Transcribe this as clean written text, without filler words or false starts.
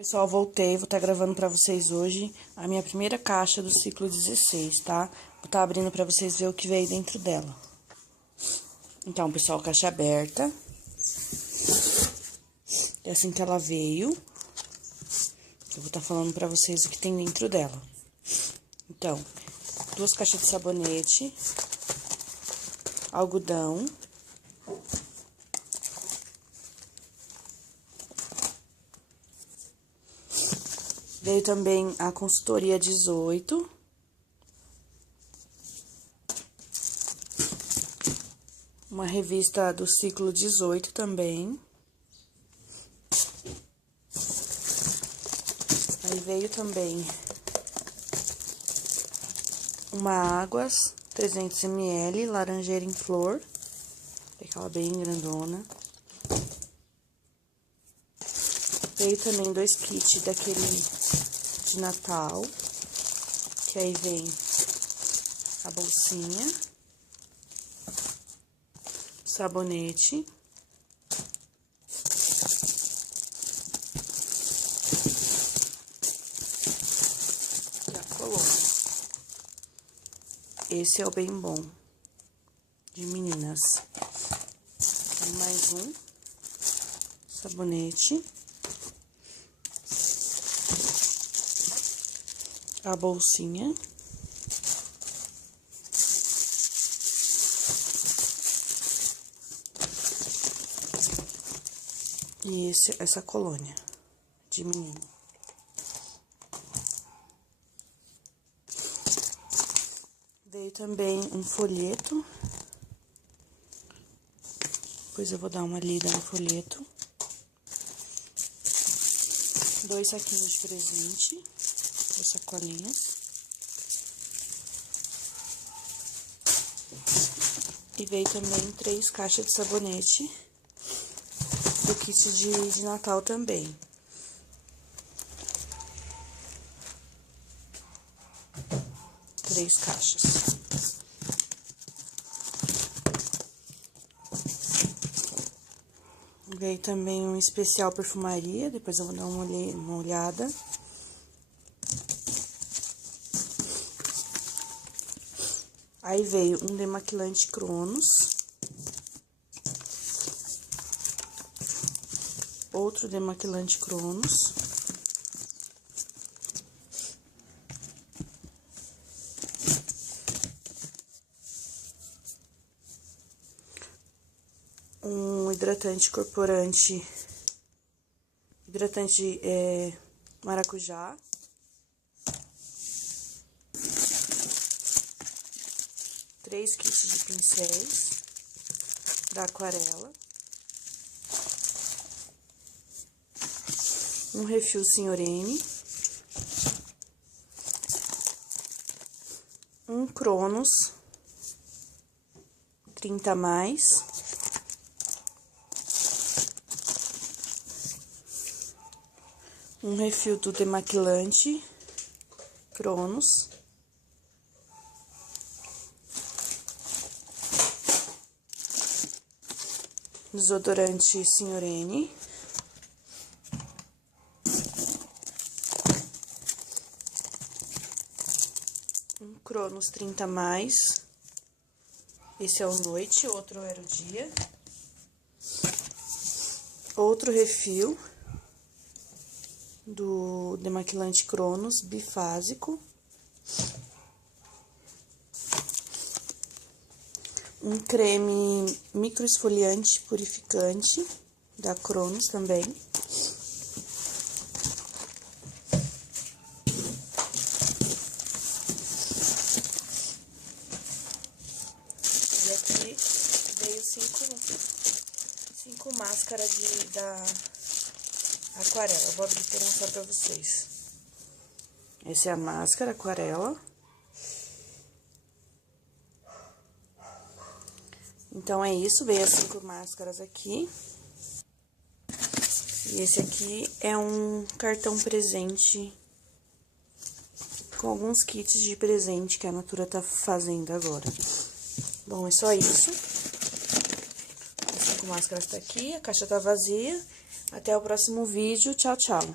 Pessoal, voltei, vou estar gravando pra vocês hoje a minha primeira caixa do ciclo 16, tá? Vou estar abrindo pra vocês verem o que veio dentro dela. Então, pessoal, caixa aberta. É assim que ela veio. Eu vou estar falando pra vocês o que tem dentro dela. Então, 2 caixas de sabonete, algodão, veio também a consultoria 18. Uma revista do ciclo 18 também. Aí veio também uma Águas 300 ml, laranjeira em flor. Aquela bem grandona. Veio também 2 kits daquele de Natal, que aí vem a bolsinha, sabonete, e a colônia. Esse é o bem bom, de meninas. Tem mais um sabonete. A bolsinha. E essa colônia de menino. Veio também um folheto. Depois eu vou dar uma lida no folheto. 2 saquinhos de presente. 2 sacolinhas. E veio também 3 caixas de sabonete do kit de Natal também. Três caixas. Veio também um especial perfumaria, depois eu vou dar uma olhada. Aí veio um demaquilante Cronos. Outro demaquilante Cronos. Um hidratante corporante. Hidratante maracujá. Três kits de pincéis da aquarela. Um refil Senhorine. Um Cronos 30 mais. Um refil do demaquilante Cronos. Desodorante Senhorine. Um Cronos 30 mais. Esse é o noite, outro era o dia. Outro refil do demaquilante Cronos bifásico. Um creme microesfoliante purificante da Cronos também. E aqui veio 5 máscaras da aquarela. Eu vou abrir para mostrar para vocês. Essa é a máscara aquarela. Então, é isso, veio as 5 máscaras aqui. E esse aqui é um cartão presente com alguns kits de presente que a Natura tá fazendo agora. Bom, é só isso. As 5 máscaras tá aqui, a caixa tá vazia. Até o próximo vídeo. Tchau, tchau.